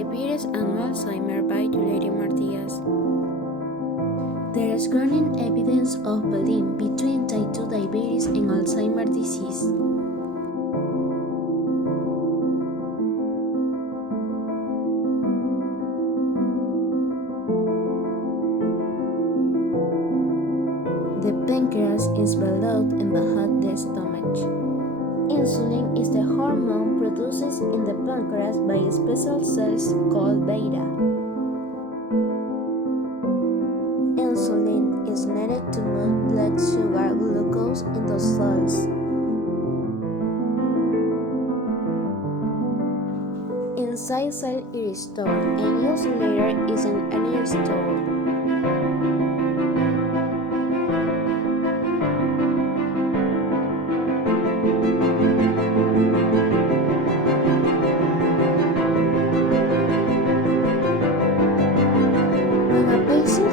Diabetes and Alzheimer by Yuleidymar Díaz. There is growing evidence of the link between type 2 diabetes and Alzheimer's disease. The pancreas is below and behind the stomach. Insulin is the hormone produced in the pancreas by special cells called beta. Insulin is needed to move blood sugar glucose in those cells. Inside cell it is stored and used later is an energy store.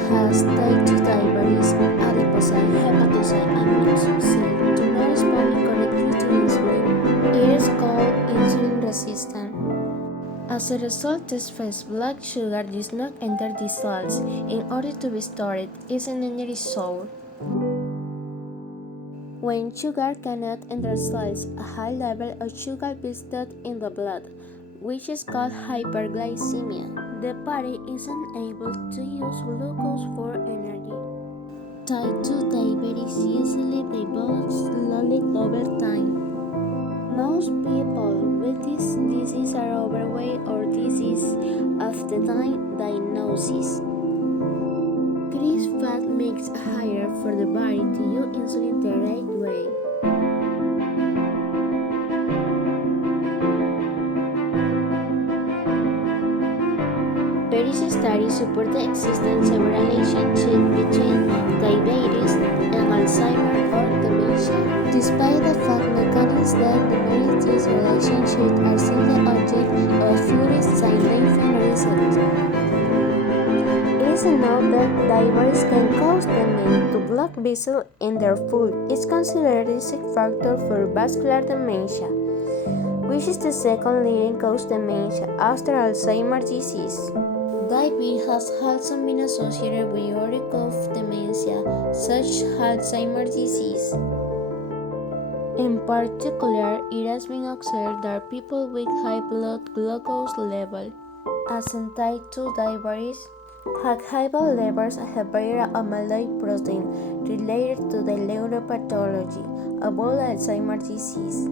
Has type 2 diabetes, adipocyte, hepatocyte, and immune cell do not respond correctly to insulin. It is called insulin resistant. As a result, this fast blood sugar does not enter these cells. In order to be stored, it is an energy source. When sugar cannot enter cells, a high level of sugar builds up in the blood, which is called hyperglycemia. The body is unable to use glucose for energy. Type 2 diabetes usually develops slowly over time. Most people with this disease are overweight or disease of the diagnosis. Increased fat makes it harder for the body to use insulin the right way. Various studies support the existence of a relationship between diabetes and Alzheimer or dementia. Despite the fact mechanisms that demonstrate this relationship are still the object of furious scientific research. It is known that diabetes can cause damage to blood vessels in their food. It is considered a risk factor for vascular dementia, which is the second leading cause of dementia after Alzheimer's disease. Diabetes has also been associated with other causes of dementia, such as Alzheimer's disease. In particular, it has been observed that people with high blood glucose level, as in type 2 diabetes, have high levels of beta amyloid protein related to the neuropathology of Alzheimer's disease.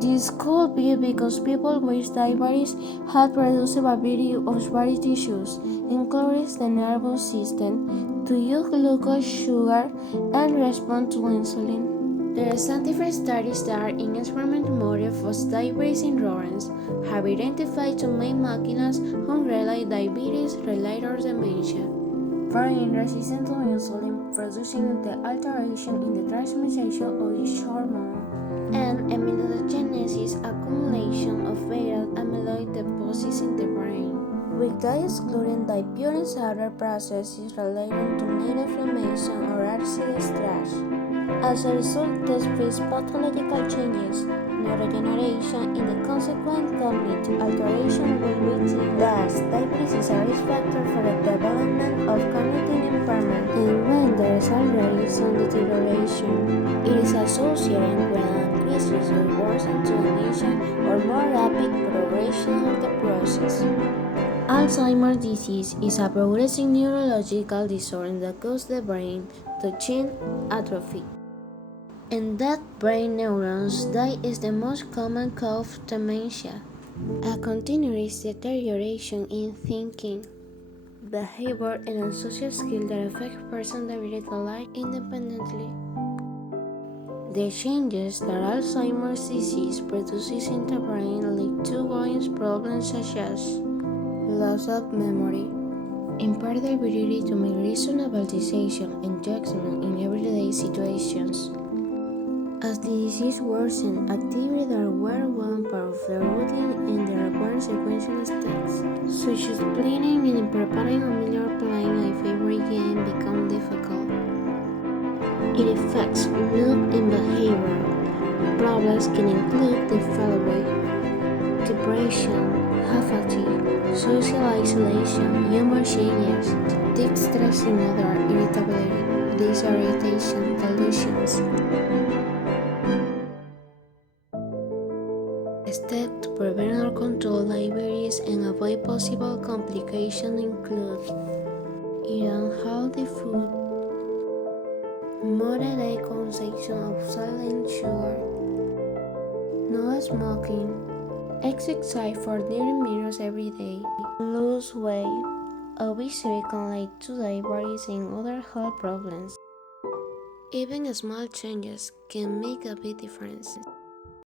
This could be because people with diabetes have reduced ability of various tissues, including the nervous system, to use glucose, sugar, and respond to insulin. There are scientific studies that in experimental models of diabetes in rodents have identified two main mechanisms unrelated diabetes-related dementia. Brain resistance to insulin, producing the alteration in the transmission of this hormone, and amyloidogenesis, accumulation of beta amyloid deposits in the brain, with that excluding diabetes and other processes related to neuroinflammation or acid stress. As a result, this face pathological changes, neurodegeneration, and the consequent cognitive alteration will be seen. Thus, diabetes is a risk factor for the development of cognitive impairment, and when there is already some deterioration, it is associated with an increased risk of worsening to dementia or more rapid progression of the process. Alzheimer's disease is a progressive neurological disorder that causes the brain to gene atrophy, and that brain neurons die is the most common cause of dementia. A continuous deterioration in thinking, behavior, and social skills that affect a person's ability to live independently. The changes that Alzheimer's disease produces in the brain lead to various problems such as loss of memory, impaired ability to make reasonable decisions and judgment in everyday situations. As the disease worsens, activities that were one part of the routine and there are consequential steps, such as planning and preparing a meal or playing a favorite game, become difficult. It affects mood and behavior. Problems can include the following: depression, apathy, social isolation, humor changes, fatigue, stress, and other irritability, disorientation, delusions. Steps to prevent or control diabetes and avoid possible complications include eat unhealthy food, moderate consumption of salt and sugar, no smoking, exercise for 30 minutes every day, lose weight. Obesity can lead to diabetes and other health problems. Even small changes can make a big difference.